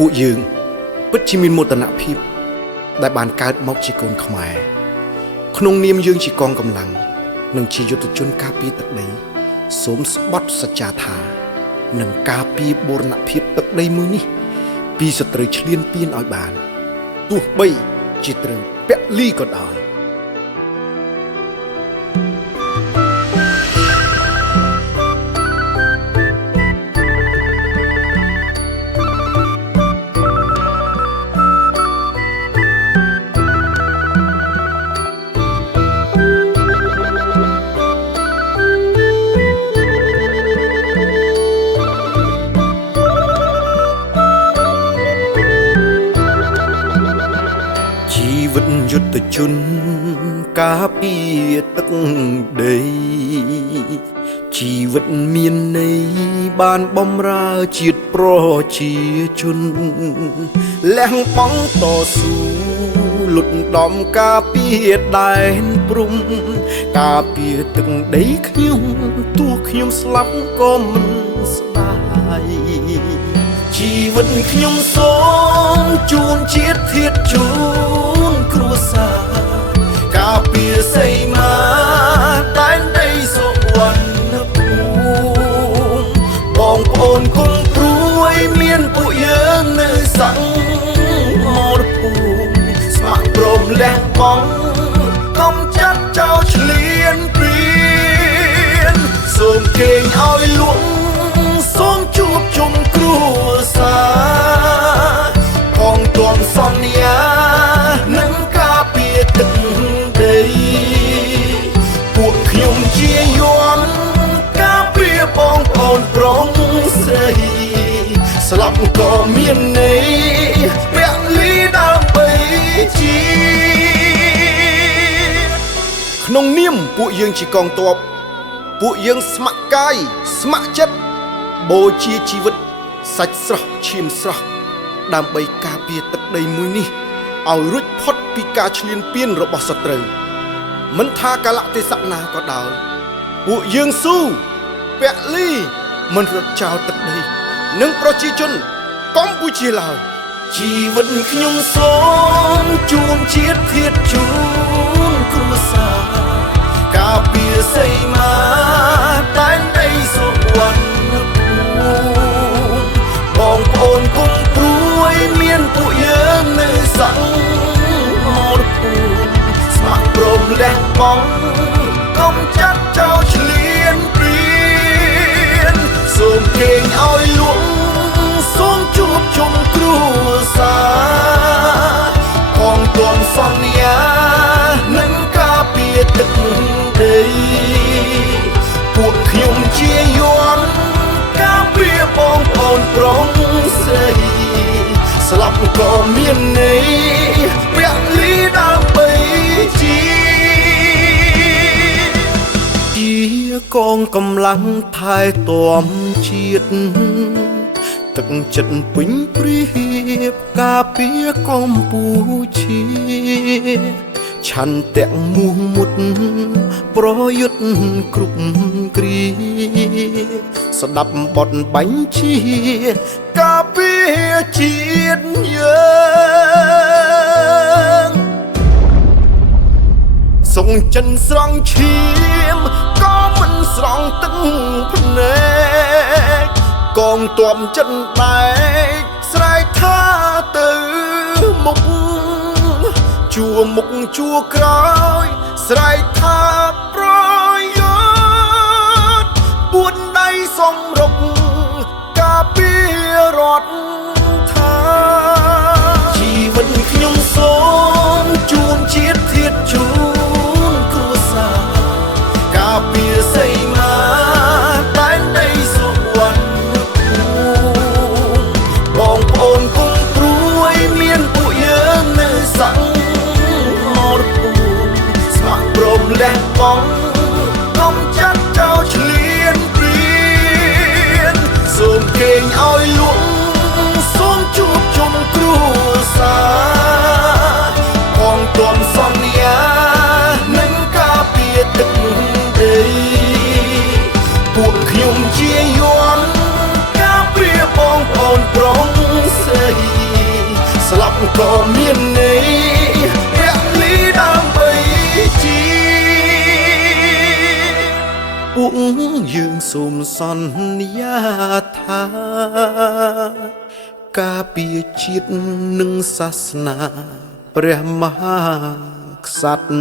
ពួកយើងពិតជាមានមោទនភាពដែលបានកើតមកជាកូនខ្មែរក្នុងនាមយើងជាកងកម្លាំងនិងជាយុទ្ធជនការពារទឹកដីសូមស្បត់សច្ចាថានឹងការពារបូរណភាពទឹកដីមួយនេះពីសត្រូវឈ្លានពានឲ្យបានទោះបីជាត្រូវពលីក៏ដោយយុទ្ធជនការពារទឹកដីជីវិតមានន័យបានបំរើជាតិប្រជាជនលះបង់តស៊ូលុតដំការពារដែនព្រំការពារទឹកដីខ្ញុំទោះខ្ញុំស្លាប់ក៏មិនស្ដាយជីវិតខ្ញុំសូមជូនជាតិធាតុជូនគ្រួសារការពារសីមាតែនដីសុវណ្ណភូមិបងប្អូនគុំព្រួយមានពួកយើងនៅសង្មរភូមិស្ម័គ្រព្រមលះបង់កុំចាត់ចោលឈ្លានពានសូមគេងឲ្យលក់សូមជួបជុំគ្រួសារផងទាន់សន្យានឹងការពារទឹកដីពួកខ្ញុំជាយន់ការពារបងប្អូនប្រុសស្រីស្លាប់ក៏មានន័យពលីដើម្បីជាក្នុងនាមពួកយើងជាកងទ័ពពួកយើងស្ម័គ្រកាយស្ម័គ្រចិត្តបូជាជីវិតសាច់ស្រស់ឈាមស្រស់ដើម្បីការពារទឹកដីមួយនេះឲ្យរួចផុតពីការឈ្លានពានរបស់សត្រូវមិនថាកាលៈទេសៈណាក៏ដោយពួកយើងស៊ូពលីមិនរត់ចោលទឹកដីនិងប្រជាជនកម្ពុជាឡើយជីវិតខ្ញុំសូមជូនជាតិធាតុជូនគ្រួសារការពារសីមាតែនដីសុវណ្ណភូមិបងប្អូនគុំព្រួយមានពួកយើងនៅសង្មរភូមិស្ម័គ្រព្រមលះបង់កុំចាត់ចោលឈ្លានពានសូមគេងឲ្យលក់សូមជួបជុំគ្រួសារផងទាន់សន្យានឹងការពារទឹកដីពួកខ្ញុំជាយន់ការពារបងប្អូនប្រុសស្រីស្លាប់ក៏មានន័យពលីដើម្បីជាកងកម្លាំងថែទាំជាតិទឹកចិត្តពេញព្រៀបការពារកម្ពុជាឆន្ទៈមោះមុតប្រយុទ្ធគ្រប់គ្រាស្ដាប់បទបញ្ជាការពារជាតិយើងសុងចិនស្រង់ឈាមក៏មិនស្រង់ទឹកភ្នែកកងទ័ពចិនដែកស្រែកថាទៅមុខជួមុខជួក្រោយស្រែកថាប្រយុទ្ធពួនដៃសំរុកការពាររដ្ឋថាជីវិតខ្ញុំសូមជូនជាតិធាតុជូនគ្រួសារការពារសីមាតែនដីសុវណ្ណភូមិបងប្អូនគុំព្រួយមានពួកយើងនៅសង្មរភូមិស្ម័គ្រព្រមលះបង់កុំចាត់ចោលឈ្លានពានសូមគេងឲ្យលក់សូមជួបជុំគ្រួសារផងទាន់សន្យានឹងការពារទឹកដីពួកខ្ញុំជាយន់ការពារបងប្អូនប្រុសស្រី ស្លាប់ក៏មានន័យពលីដើម្បីជីពួកយើងសូមសន្យាថាការពារជាតិនិងសាសនាព្រះមហាក្សត្រ